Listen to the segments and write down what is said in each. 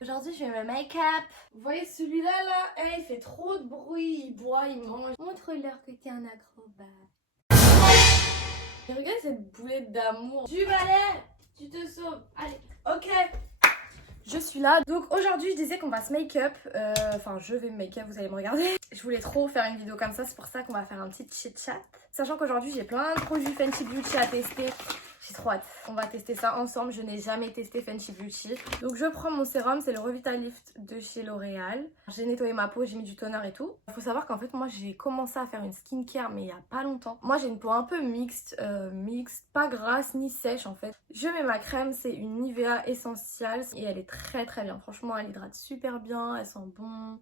Aujourd'hui, je fais mon make-up. Vous voyez celui-là, il fait trop de bruit. Il boit, il mange. Montre-leur que t'es un acrobate. Et regarde cette boulette d'amour. Du balai, tu te sauves. Allez, ok. Je suis là. Donc aujourd'hui, je disais qu'on va se make-up. Enfin, je vais me make-up, vous allez me regarder. Je voulais trop faire une vidéo comme ça, c'est pour ça qu'on va faire un petit chit-chat. Sachant qu'aujourd'hui, j'ai plein de produits Fenty Beauty à tester. J'ai trop hâte. On va tester ça ensemble. Je n'ai jamais testé Fenty Beauty. Donc je prends mon sérum, c'est le Revitalift de chez L'Oréal. J'ai nettoyé ma peau, j'ai mis du toner et tout. Il faut savoir qu'en fait, moi, j'ai commencé à faire une skincare, mais il n'y a pas longtemps. Moi, j'ai une peau un peu mixte, pas grasse ni sèche en fait. Je mets ma crème, c'est une Nivea Essentials et elle est très très bien. Franchement, elle hydrate super bien, elle sent bon,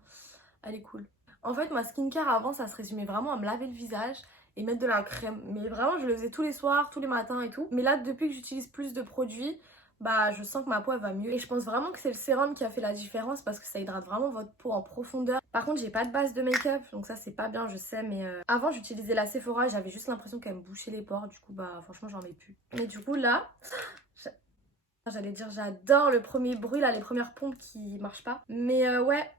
elle est cool. En fait, ma skincare avant, ça se résumait vraiment à me laver le visage et mettre de la crème. Mais vraiment, je le faisais tous les soirs, tous les matins et tout. Mais là, depuis que j'utilise plus de produits, bah je sens que ma peau elle va mieux. Et je pense vraiment que c'est le sérum qui a fait la différence parce que ça hydrate vraiment votre peau en profondeur. Par contre, j'ai pas de base de make-up, donc ça c'est pas bien, je sais. Mais avant, j'utilisais la Sephora et j'avais juste l'impression qu'elle me bouchait les pores. Du coup, bah franchement, j'en ai plus. Mais du coup, là... J'allais dire j'adore le premier bruit là, les premières pompes qui marchent pas. Mais ouais,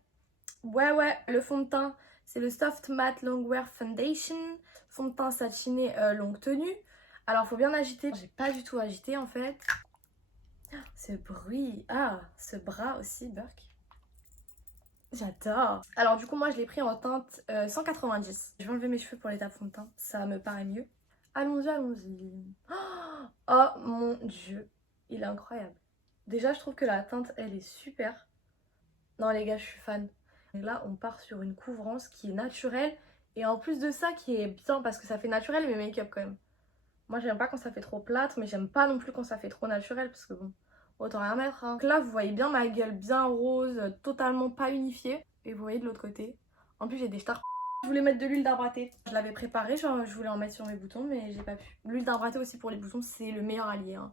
le fond de teint c'est le Soft Matte Longwear Foundation. Fond de teint satiné longue tenue. Alors faut bien agiter, j'ai pas du tout agité en fait. Ce bruit, ce bras aussi, Burk. J'adore. Alors du coup moi je l'ai pris en teinte 190. Je vais enlever mes cheveux pour l'étape fond de teint, ça me paraît mieux. Allons-y, allons-y. Oh mon dieu, il est incroyable. Déjà je trouve que la teinte elle est super. Non les gars, je suis fan. Et là on part sur une couvrance qui est naturelle et en plus de ça qui est bien parce que ça fait naturel mais make-up quand même. Moi j'aime pas quand ça fait trop plâtre mais j'aime pas non plus quand ça fait trop naturel parce que bon, autant rien mettre hein. Donc là vous voyez bien ma gueule bien rose, totalement pas unifiée. Et vous voyez de l'autre côté. En plus j'ai des stars. Je voulais mettre de l'huile d'arbre à thé. Je l'avais préparé, genre, je voulais en mettre sur mes boutons mais j'ai pas pu. L'huile d'arbre à thé aussi pour les boutons c'est le meilleur allié hein.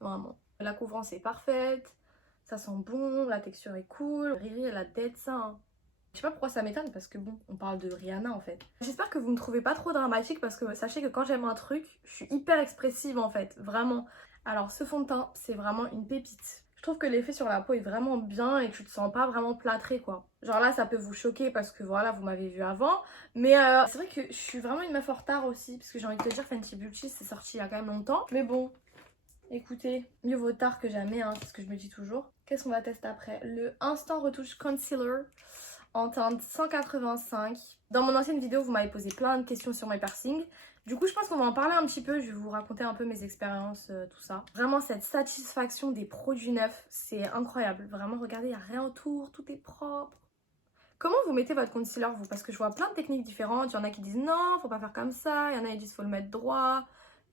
Vraiment. La couvrance est parfaite. Ça sent bon, la texture est cool. Riri elle a dead ça hein. Je sais pas pourquoi ça m'étonne parce que bon, on parle de Rihanna en fait. J'espère que vous me trouvez pas trop dramatique parce que sachez que quand j'aime un truc, je suis hyper expressive en fait, vraiment. Alors ce fond de teint, c'est vraiment une pépite. Je trouve que l'effet sur la peau est vraiment bien et que tu te sens pas vraiment plâtré quoi. Genre là ça peut vous choquer parce que voilà, vous m'avez vu avant. Mais c'est vrai que je suis vraiment une meuf en retard aussi parce que j'ai envie de te dire Fenty Beauty c'est sorti il y a quand même longtemps. Mais bon, écoutez, mieux vaut tard que jamais, hein, c'est ce que je me dis toujours. Qu'est-ce qu'on va tester après? Le Instant Retouche Concealer en teinte 185. Dans mon ancienne vidéo, vous m'avez posé plein de questions sur mes piercings. Du coup, je pense qu'on va en parler un petit peu. Je vais vous raconter un peu mes expériences, tout ça. Vraiment, cette satisfaction des produits neufs, c'est incroyable. Vraiment, regardez, il n'y a rien autour, tout est propre. Comment vous mettez votre concealer, vous? Parce que je vois plein de techniques différentes. Il y en a qui disent non, faut pas faire comme ça. Il y en a qui disent faut le mettre droit.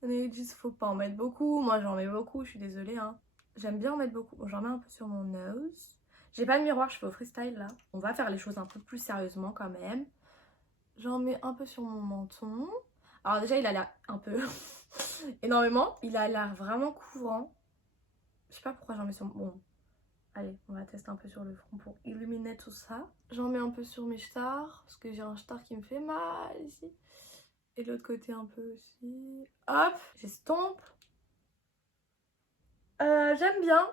Il y en a qui disent faut pas en mettre beaucoup. Moi, j'en mets beaucoup, je suis désolée. Hein. J'aime bien en mettre beaucoup. J'en mets un peu sur mon nose. J'ai pas de miroir, je fais au freestyle là. On va faire les choses un peu plus sérieusement quand même. J'en mets un peu sur mon menton. Alors déjà, il a l'air un peu énormément. Il a l'air vraiment couvrant. Je sais pas pourquoi j'en mets sur mon... Bon, allez, on va tester un peu sur le front pour illuminer tout ça. J'en mets un peu sur mes stars, parce que j'ai un star qui me fait mal ici. Et de l'autre côté un peu aussi. Hop, j'estompe. J'aime bien.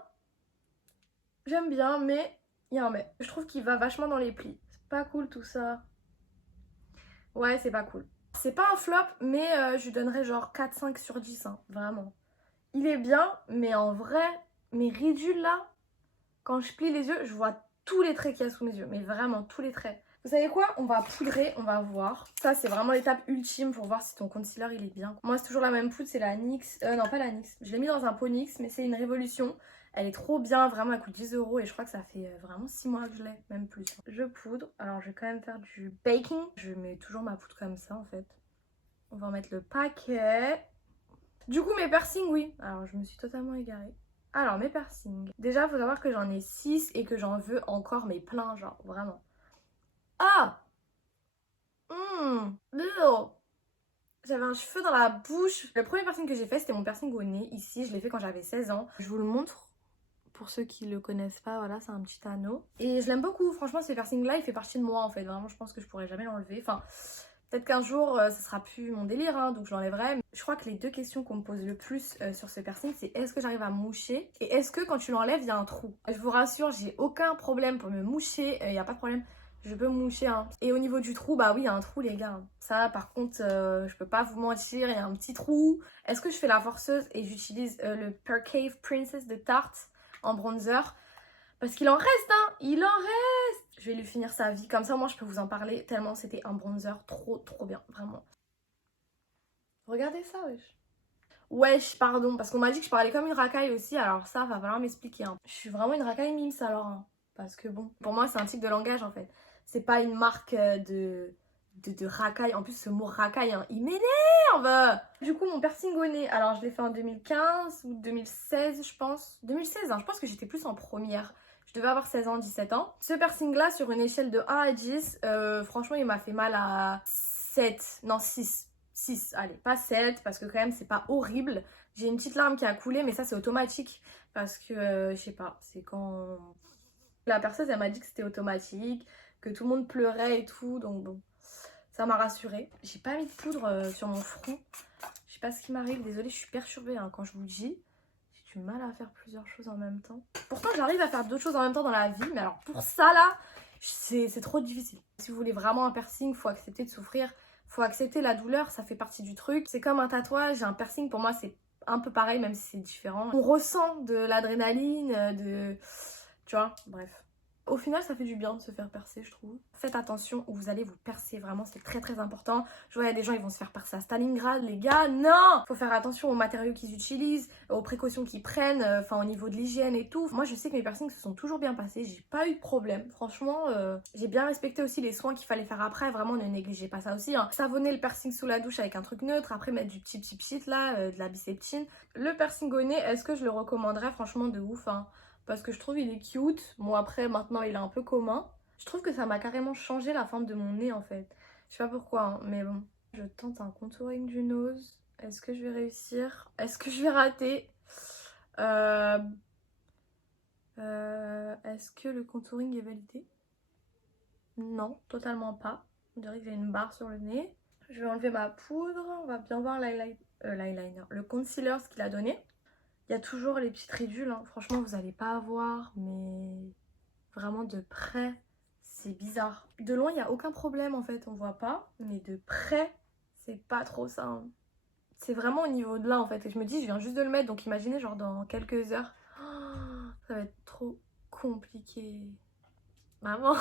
J'aime bien, mais il y a un mais. Je trouve qu'il va vachement dans les plis. C'est pas cool tout ça. Ouais, c'est pas cool. C'est pas un flop, mais je lui donnerais genre 4-5 sur 10, hein, vraiment. Il est bien, mais en vrai, mes ridules là, quand je plie les yeux, je vois tous les traits qu'il y a sous mes yeux, mais vraiment tous les traits. Vous savez quoi? On va poudrer, on va voir. Ça, c'est vraiment l'étape ultime pour voir si ton concealer il est bien. Moi, c'est toujours la même poudre, c'est la NYX. Non, pas la NYX. Je l'ai mis dans un pot NYX, mais c'est une révolution. Elle est trop bien, vraiment, elle coûte 10 € et je crois que ça fait vraiment 6 mois que je l'ai, même plus. Je poudre. Alors, je vais quand même faire du baking. Je mets toujours ma poudre comme ça, en fait. On va en mettre le paquet. Du coup, mes piercings, oui. Alors, je me suis totalement égarée. Alors, mes piercings. Déjà, il faut savoir que j'en ai 6 et que j'en veux encore, mais plein, genre, vraiment. Ah J'avais un cheveu dans la bouche. Le premier piercing que j'ai fait, c'était mon piercing au nez. Ici, je l'ai fait quand j'avais 16 ans. Je vous le montre. Pour ceux qui le connaissent pas, voilà, c'est un petit anneau. Et je l'aime beaucoup. Franchement, ce piercing-là, il fait partie de moi, en fait. Vraiment, je pense que je pourrais jamais l'enlever. Enfin, Peut-être qu'un jour, ce sera plus mon délire, hein, donc je l'enlèverai. Je crois que les deux questions qu'on me pose le plus sur ce piercing, c'est est-ce que j'arrive à me moucher et est-ce que quand tu l'enlèves, il y a un trou. Je vous rassure, j'ai aucun problème pour me moucher, il n'y a pas de problème. Je peux me moucher, hein. Et au niveau du trou, bah oui, il y a un trou, les gars. Ça, par contre, je peux pas vous mentir, il y a un petit trou. Est-ce que je fais la forceuse et j'utilise le Parcave Princess de Tarte en bronzer? Parce qu'il en reste, hein, il en reste. Je vais lui finir sa vie, comme ça moi je peux vous en parler tellement c'était un bronzer trop bien, vraiment. Regardez ça, wesh. Wesh, pardon, parce qu'on m'a dit que je parlais comme une racaille aussi, alors ça va falloir m'expliquer. Hein. Je suis vraiment une racaille mimes alors, hein. Parce que bon, pour moi c'est un type de langage en fait. C'est pas une marque de racaille, en plus ce mot racaille, hein, il m'énerve. Du coup mon piercing au nez, alors je l'ai fait en 2015 ou 2016 je pense. 2016, hein, je pense que j'étais plus en première. Je devais avoir 16 ans, 17 ans. Ce piercing là, sur une échelle de 1 à 10, franchement il m'a fait mal à 7, non 6. 6, allez, pas 7 parce que quand même c'est pas horrible. J'ai une petite larme qui a coulé mais ça c'est automatique parce que je sais pas, c'est quand la perceuse elle m'a dit que c'était automatique, que tout le monde pleurait et tout, donc bon, ça m'a rassurée. J'ai pas mis de poudre sur mon front, je sais pas ce qui m'arrive, désolée je suis perturbée hein, quand je vous le dis. J'ai du mal à faire plusieurs choses en même temps. Pourtant j'arrive à faire d'autres choses en même temps dans la vie, mais alors pour ça là, c'est trop difficile. Si vous voulez vraiment un piercing, faut accepter de souffrir. Faut accepter la douleur, ça fait partie du truc. C'est comme un tatouage, un piercing pour moi c'est un peu pareil même si c'est différent. On ressent de l'adrénaline, tu vois, bref. Au final, ça fait du bien de se faire percer, je trouve. Faites attention où vous allez vous percer, vraiment, c'est très important. Je vois, il y a des gens, ils vont se faire percer à Stalingrad, les gars, non! Faut faire attention aux matériaux qu'ils utilisent, aux précautions qu'ils prennent, enfin, au niveau de l'hygiène et tout. Moi, je sais que mes piercings se sont toujours bien passés, j'ai pas eu de problème. Franchement, j'ai bien respecté aussi les soins qu'il fallait faire après, vraiment, ne négligez pas ça aussi. Hein. Savonner le piercing sous la douche avec un truc neutre, après mettre du petit pchit là, de la biceptine. Le piercing au nez, est-ce que je le recommanderais? Franchement, de ouf, hein. Parce que je trouve il est cute. Bon après maintenant il est un peu commun. Je trouve que ça m'a carrément changé la forme de mon nez en fait. Je sais pas pourquoi hein, mais bon. Je tente un contouring du nose. Est-ce que je vais réussir? Est-ce que je vais rater? Est-ce que le contouring est validé? Non, totalement pas. On dirait que j'ai une barre sur le nez. Je vais enlever ma poudre. On va bien voir l'eyeliner. Le concealer ce qu'il a donné. Il y a toujours les petites ridules, hein. Franchement vous n'allez pas avoir, mais vraiment de près, c'est bizarre. De loin il n'y a aucun problème en fait, on voit pas, mais de près, c'est pas trop ça. Hein. C'est vraiment au niveau de là en fait, et je me dis je viens juste de le mettre, donc imaginez genre dans quelques heures, oh, ça va être trop compliqué. Maman,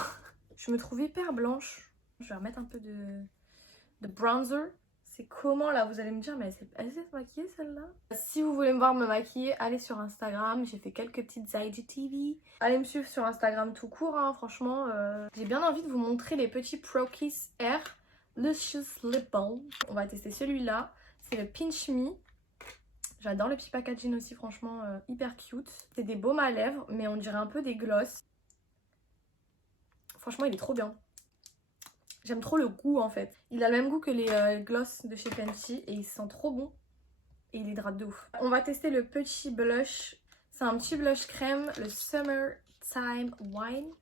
je me trouve hyper blanche. Je vais remettre un peu de bronzer. C'est comment là? Vous allez me dire, mais elle sait se maquiller celle-là? Si vous voulez me voir me maquiller, allez sur Instagram. J'ai fait quelques petites IGTV. Allez me suivre sur Instagram tout court, hein, franchement. J'ai bien envie de vous montrer les petits Pro Kiss Air Luscious Lip Balm. On va tester celui-là. C'est le Pinch Me. J'adore le petit packaging aussi, franchement, hyper cute. C'est des baumes à lèvres, mais on dirait un peu des gloss. Franchement, il est trop bien. J'aime trop le goût en fait. Il a le même goût que les gloss de chez Fenty et il sent trop bon. Et il hydrate de ouf. On va tester le petit blush. C'est un petit blush crème, le Summertime Wine.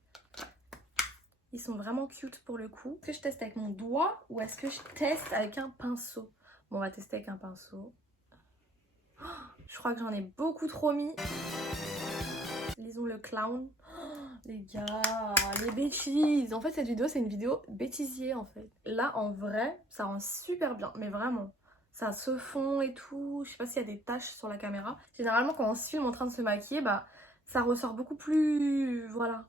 Ils sont vraiment cute pour le coup. Est-ce que je teste avec mon doigt ou est-ce que je teste avec un pinceau? Bon, on va tester avec un pinceau. Oh, je crois que j'en ai beaucoup trop mis. Lisons le clown. Les gars, les bêtises. En fait, cette vidéo, c'est une vidéo bêtisier, en fait. Là, en vrai, ça rend super bien. Mais vraiment, ça se fond et tout. Je sais pas s'il y a des taches sur la caméra. Généralement, quand on se filme en train de se maquiller, bah, ça ressort beaucoup plus... Voilà.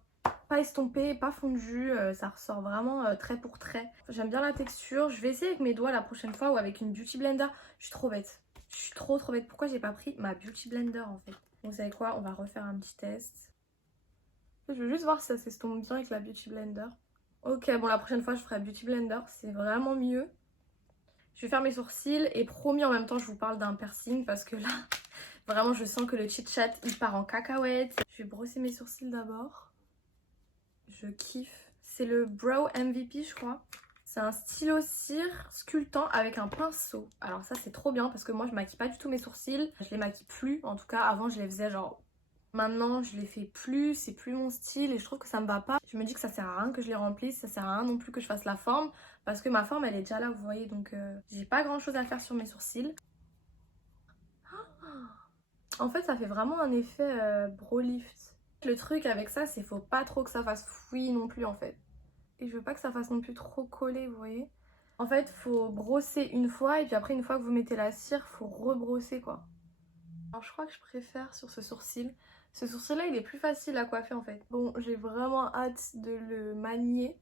Pas estompé, pas fondu. Ça ressort vraiment trait pour trait. J'aime bien la texture. Je vais essayer avec mes doigts la prochaine fois ou avec une Beauty Blender. Je suis trop bête. Je suis trop bête. Pourquoi j'ai pas pris ma Beauty Blender, en fait? Vous savez quoi? On va refaire un petit test. Je veux juste voir si ça s'estompe bien avec la Beauty Blender. Ok, bon la prochaine fois je ferai Beauty Blender, c'est vraiment mieux. Je vais faire mes sourcils et promis en même temps je vous parle d'un piercing parce que là, vraiment je sens que le chit chat il part en cacahuète. Je vais brosser mes sourcils d'abord. Je kiffe. C'est le Brow MVP je crois. C'est un stylo cire sculptant avec un pinceau. Alors ça c'est trop bien parce que moi je maquille pas du tout mes sourcils. Je les maquille plus, en tout cas avant je les faisais genre... Maintenant, je les fais plus, c'est plus mon style et je trouve que ça me va pas. Je me dis que ça sert à rien que je les remplisse, ça sert à rien non plus que je fasse la forme parce que ma forme elle est déjà là, vous voyez, donc j'ai pas grand chose à faire sur mes sourcils. En fait, ça fait vraiment un effet brow lift. Le truc avec ça, c'est faut pas trop que ça fasse fouillis non plus en fait. Et je veux pas que ça fasse non plus trop collé, vous voyez. En fait, faut brosser une fois et puis après, une fois que vous mettez la cire, faut rebrosser quoi. Alors je crois que je préfère sur ce sourcil. Ce sourcil là il est plus facile à coiffer en fait. Bon j'ai vraiment hâte de le manier.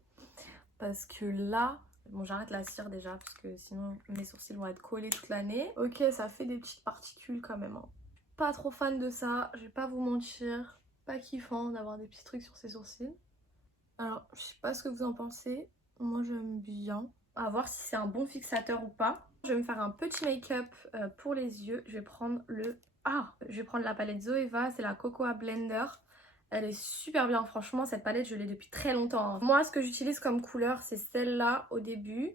Parce que là, bon j'arrête la cire déjà parce que sinon mes sourcils vont être collés toute l'année. Ok ça fait des petites particules quand même. Hein. Pas trop fan de ça, je vais pas vous mentir. Pas kiffant d'avoir des petits trucs sur ses sourcils. Alors je sais pas ce que vous en pensez. Moi j'aime bien. À voir si c'est un bon fixateur ou pas. Je vais me faire un petit make-up pour les yeux. Je vais prendre je vais prendre la palette Zoeva, c'est la Cocoa Blender. Elle est super bien, franchement, cette palette, je l'ai depuis très longtemps. Hein. Moi, ce que j'utilise comme couleur, c'est celle-là au début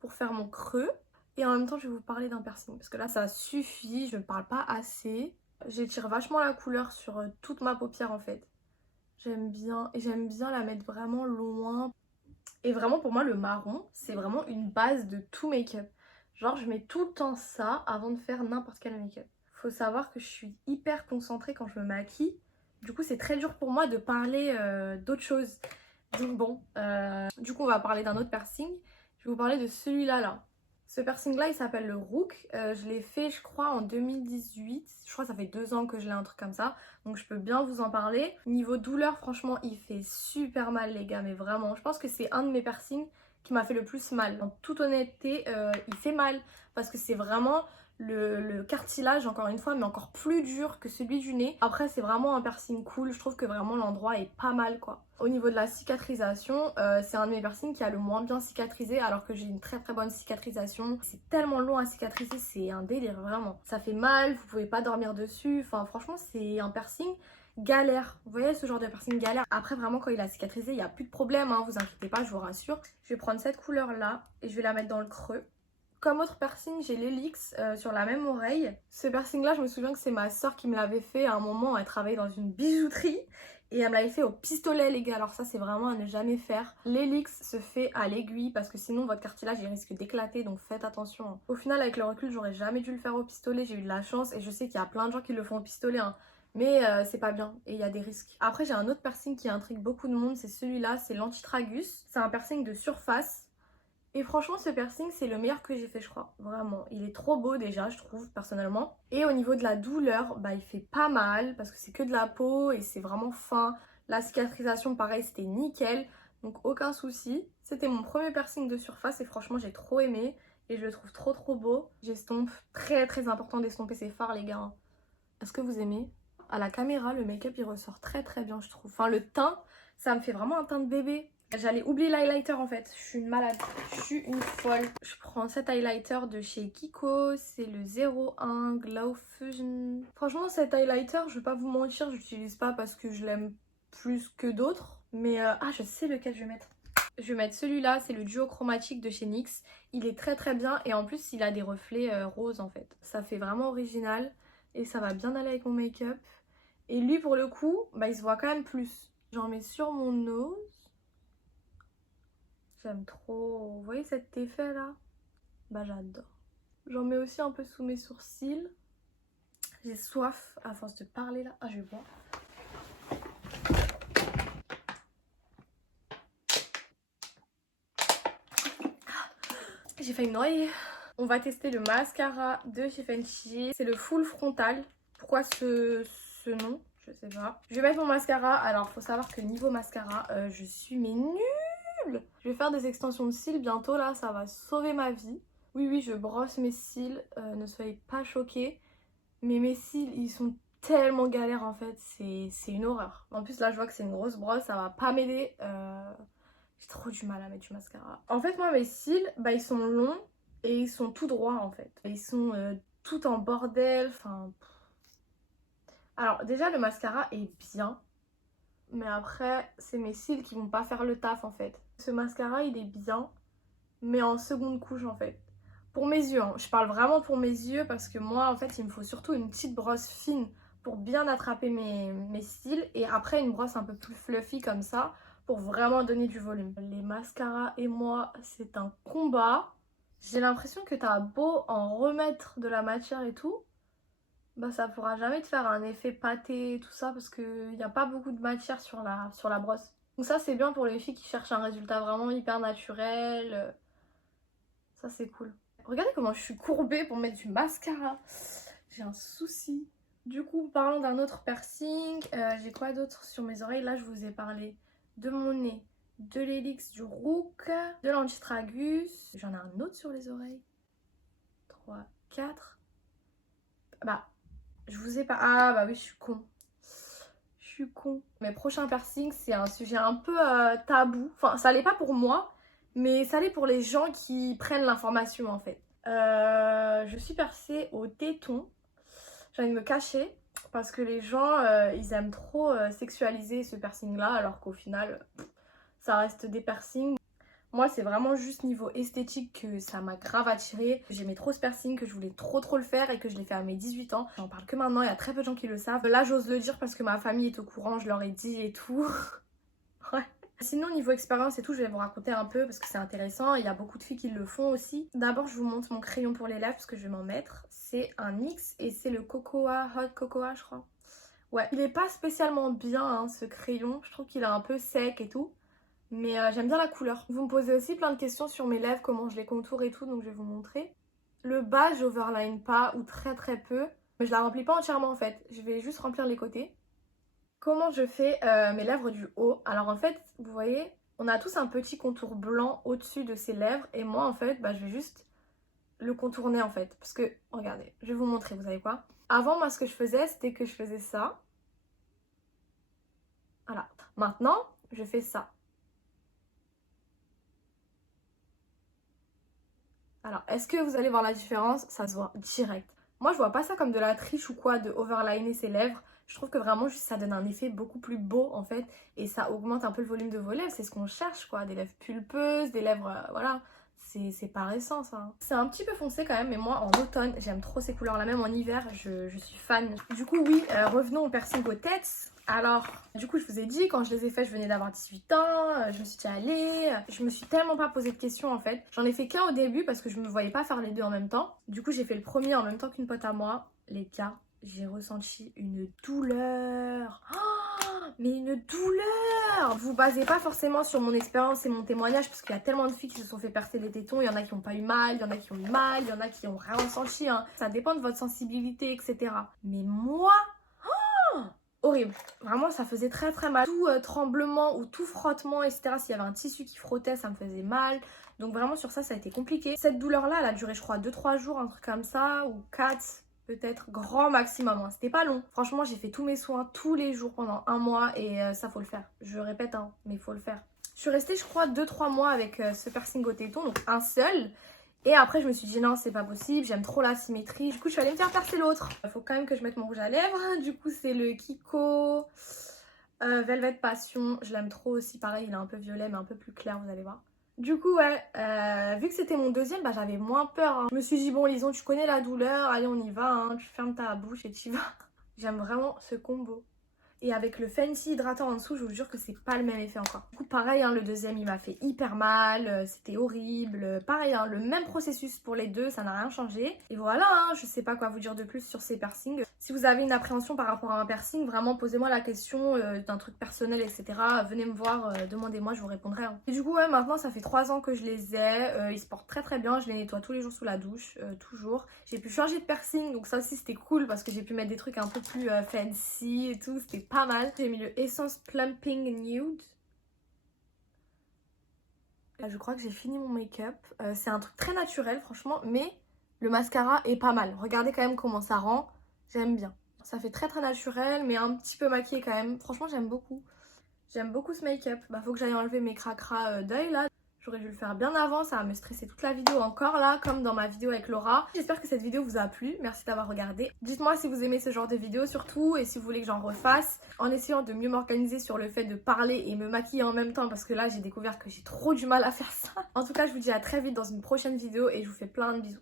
pour faire mon creux. Et en même temps, je vais vous parler d'un piercing parce que là, ça suffit, je ne parle pas assez. J'étire vachement la couleur sur toute ma paupière en fait. J'aime bien, et j'aime bien la mettre vraiment loin. Et vraiment, pour moi, le marron, c'est vraiment une base de tout make-up. Genre, je mets tout le temps ça avant de faire n'importe quel make-up. Faut savoir que je suis hyper concentrée quand je me maquille. Du coup, c'est très dur pour moi de parler d'autre chose. Donc bon, du coup, on va parler d'un autre piercing. Je vais vous parler de celui-là, là. Ce piercing-là, il s'appelle le Rook. Je l'ai fait, je crois, en 2018. Je crois que ça fait 2 ans que je l'ai, un truc comme ça. Donc je peux bien vous en parler. Niveau douleur, franchement, il fait super mal, les gars. Mais vraiment, je pense que c'est un de mes piercings qui m'a fait le plus mal. En toute honnêteté, il fait mal. Parce que c'est vraiment le cartilage, encore une fois, mais encore plus dur que celui du nez. Après, c'est vraiment un piercing cool. Je trouve que vraiment l'endroit est pas mal, quoi. Au niveau de la cicatrisation, c'est un de mes piercings qui a le moins bien cicatrisé alors que j'ai une très très bonne cicatrisation. C'est tellement long à cicatriser, c'est un délire vraiment. Ça fait mal, vous pouvez pas dormir dessus. Enfin franchement c'est un piercing galère. Vous voyez ce genre de piercing galère. Après vraiment quand il a cicatrisé il n'y a plus de problème, hein, vous inquiétez pas, je vous rassure. Je vais prendre cette couleur là et je vais la mettre dans le creux. Comme autre piercing, j'ai l'Helix sur la même oreille. Ce piercing là, je me souviens que c'est ma soeur qui me l'avait fait à un moment. Elle travaillait dans une bijouterie et elle me l'avait fait au pistolet, les gars. Alors ça, c'est vraiment à ne jamais faire. L'Helix se fait à l'aiguille parce que sinon votre cartilage il risque d'éclater, donc faites attention. Au final, avec le recul, j'aurais jamais dû le faire au pistolet. J'ai eu de la chance et je sais qu'il y a plein de gens qui le font au pistolet, hein. Mais c'est pas bien et il y a des risques. Après, j'ai un autre piercing qui intrigue beaucoup de monde, c'est celui-là, c'est l'antitragus. C'est un piercing de surface. Et franchement, ce piercing, c'est le meilleur que j'ai fait, je crois. Vraiment. Il est trop beau déjà, je trouve, personnellement. Et au niveau de la douleur, bah, il fait pas mal parce que c'est que de la peau et c'est vraiment fin. La cicatrisation, pareil, c'était nickel. Donc, aucun souci. C'était mon premier piercing de surface et franchement, j'ai trop aimé. Et je le trouve trop trop beau. J'estompe. Très très important d'estomper ses fards, les gars. Est-ce que vous aimez? À la caméra, le make-up, il ressort très très bien, je trouve. Enfin, le teint, ça me fait vraiment un teint de bébé. J'allais oublier l'highlighter en fait, je suis une malade, je suis une folle. Je prends cet highlighter de chez Kiko, c'est le 01 Glow Fusion. Franchement cet highlighter, je vais pas vous mentir, je l'utilise pas parce que je l'aime plus que d'autres. Mais je sais lequel je vais mettre. Je vais mettre celui-là, c'est le duo chromatique de chez NYX. Il est très très bien et en plus il a des reflets roses en fait. Ça fait vraiment original et ça va bien aller avec mon make-up. Et lui pour le coup, bah, il se voit quand même plus. J'en mets sur mon nose. J'aime trop. Vous voyez cet effet là? Bah j'adore. J'en mets aussi un peu sous mes sourcils. J'ai soif à force de parler là. Ah je vais boire. J'ai failli me noyer. On va tester le mascara de Givenchy. C'est le full frontal. Pourquoi ce nom? Je sais pas. Je vais mettre mon mascara. Alors faut savoir que niveau mascara, je suis mais nulle. Je vais faire des extensions de cils bientôt là. Ça va sauver ma vie. Oui, je brosse mes cils, ne soyez pas choqués. Mais mes cils, ils sont tellement galères en fait, c'est une horreur. En plus là, je vois que c'est une grosse brosse, ça va pas m'aider. J'ai trop du mal à mettre du mascara. En fait, moi, mes cils, bah, ils sont longs et ils sont tout droits en fait. Ils sont tout en bordel, enfin... Alors déjà, le mascara est bien. Mais après, c'est mes cils qui vont pas faire le taf en fait. Ce mascara, il est bien, mais en seconde couche en fait. Pour mes yeux, hein. Je parle vraiment pour mes yeux parce que moi en fait il me faut surtout une petite brosse fine pour bien attraper mes cils. Et après une brosse un peu plus fluffy comme ça pour vraiment donner du volume. Les mascaras et moi, c'est un combat. J'ai l'impression que t'as beau en remettre de la matière et tout, bah ça pourra jamais te faire un effet pâté tout ça parce qu'il n'y a pas beaucoup de matière sur la brosse. Donc ça c'est bien pour les filles qui cherchent un résultat vraiment hyper naturel. Ça c'est cool. Regardez comment je suis courbée pour mettre du mascara. J'ai un souci. Du coup, parlons d'un autre piercing. J'ai quoi d'autre sur mes oreilles? Là je vous ai parlé de mon nez, de l'hélix du Rook, de l'antitragus. J'en ai un autre sur les oreilles. 3, 4. Bah, je vous ai pas... Ah bah oui, je suis con. Je suis con. Mes prochains piercings, c'est un sujet un peu tabou. Enfin, ça l'est pas pour moi, mais ça l'est pour les gens qui prennent l'information en fait. Je suis percée au téton. J'ai envie de me cacher parce que les gens, ils aiment trop sexualiser ce piercing-là, alors qu'au final, ça reste des piercings. Moi, c'est vraiment juste niveau esthétique que ça m'a grave attirée. J'aimais trop ce piercing, que je voulais trop le faire et que je l'ai fait à mes 18 ans. J'en parle que maintenant, il y a très peu de gens qui le savent. Là, j'ose le dire parce que ma famille est au courant, je leur ai dit et tout. Ouais. Sinon, niveau expérience et tout, je vais vous raconter un peu parce que c'est intéressant. Il y a beaucoup de filles qui le font aussi. D'abord, je vous montre mon crayon pour les lèvres parce que je vais m'en mettre. C'est un NYX et c'est le Cocoa, Hot Cocoa, je crois. Ouais, il est pas spécialement bien, hein, ce crayon. Je trouve qu'il est un peu sec et tout. Mais j'aime bien la couleur. Vous me posez aussi plein de questions sur mes lèvres, comment je les contourne et tout, donc je vais vous montrer. Le bas, j'overline pas ou très peu. Mais je la remplis pas entièrement en fait. Je vais juste remplir les côtés. Comment je fais mes lèvres du haut? Alors en fait, vous voyez, on a tous un petit contour blanc au-dessus de ces lèvres. Et moi en fait, bah, je vais juste le contourner en fait. Parce que, regardez, je vais vous montrer, vous savez quoi? Avant, moi ce que je faisais, c'était que je faisais ça. Voilà. Maintenant, je fais ça. Alors, est-ce que vous allez voir la différence? Ça se voit direct. Moi, je vois pas ça comme de la triche ou quoi, de overliner ses lèvres. Je trouve que vraiment, juste, ça donne un effet beaucoup plus beau, en fait. Et ça augmente un peu le volume de vos lèvres. C'est ce qu'on cherche, quoi. Des lèvres pulpeuses, des lèvres... voilà. C'est pas récent, ça. C'est un petit peu foncé, quand même. Mais moi, en automne, j'aime trop ces couleurs-là. Même en hiver, je suis fan. Du coup, oui, revenons au piercing aux têtes. Alors, du coup, je vous ai dit, quand je les ai faits, je venais d'avoir 18 ans, je me suis dit allez, je me suis tellement pas posé de questions en fait. J'en ai fait qu'un au début parce que je me voyais pas faire les deux en même temps. Du coup, j'ai fait le premier en même temps qu'une pote à moi. Les gars, j'ai ressenti une douleur. Oh, mais une douleur! Vous basez pas forcément sur mon expérience et mon témoignage parce qu'il y a tellement de filles qui se sont fait percer les tétons. Il y en a qui n'ont pas eu mal, il y en a qui ont eu mal, il y en a qui ont rien ressenti. Hein. Ça dépend de votre sensibilité, etc. Mais moi... horrible, vraiment ça faisait très mal. Tout tremblement ou tout frottement etc, s'il y avait un tissu qui frottait ça me faisait mal. Donc vraiment sur ça a été compliqué. Cette douleur là elle a duré je crois 2-3 jours, un truc comme ça, ou 4 peut-être, grand maximum, hein. C'était pas long. Franchement j'ai fait tous mes soins tous les jours pendant un mois et ça faut le faire. Je répète hein, mais faut le faire. Je suis restée je crois 2-3 mois avec ce piercing au téton, donc un seul. Et après je me suis dit non c'est pas possible, j'aime trop la symétrie. Du coup je suis allée me faire percer l'autre. Il faut quand même que je mette mon rouge à lèvres. Du coup c'est le Kiko Velvet Passion. Je l'aime trop aussi, pareil il est un peu violet mais un peu plus clair, vous allez voir. Du coup ouais, vu que c'était mon deuxième, bah j'avais moins peur. Hein. Je me suis dit bon Lison tu connais la douleur, allez on y va, hein. Tu fermes ta bouche et tu y vas. J'aime vraiment ce combo. Et avec le Fancy hydratant en dessous, je vous jure que c'est pas le même effet encore. Du coup, pareil, hein, le deuxième, il m'a fait hyper mal. C'était horrible. Pareil, hein, le même processus pour les deux, ça n'a rien changé. Et voilà, hein, je sais pas quoi vous dire de plus sur ces piercings. Si vous avez une appréhension par rapport à un piercing, vraiment, posez-moi la question d'un truc personnel, etc. Venez me voir, demandez-moi, je vous répondrai. Hein. Et du coup, ouais, maintenant, ça fait 3 ans que je les ai. Ils se portent très bien. Je les nettoie tous les jours sous la douche, toujours. J'ai pu changer de piercing, donc ça aussi, c'était cool parce que j'ai pu mettre des trucs un peu plus fancy et tout. C'était pas mal. J'ai mis le Essence Plumping Nude. Je crois que j'ai fini mon make-up. C'est un truc très naturel franchement, mais le mascara est pas mal. Regardez quand même comment ça rend. J'aime bien. Ça fait très naturel, mais un petit peu maquillé quand même. Franchement, j'aime beaucoup. J'aime beaucoup ce make-up. Bah, faut que j'aille enlever mes cracras d'œil là. J'aurais dû le faire bien avant, ça va me stresser toute la vidéo encore là, comme dans ma vidéo avec Laura. J'espère que cette vidéo vous a plu, merci d'avoir regardé. Dites-moi si vous aimez ce genre de vidéo surtout et si vous voulez que j'en refasse, en essayant de mieux m'organiser sur le fait de parler et me maquiller en même temps parce que là j'ai découvert que j'ai trop du mal à faire ça. En tout cas, je vous dis à très vite dans une prochaine vidéo et je vous fais plein de bisous.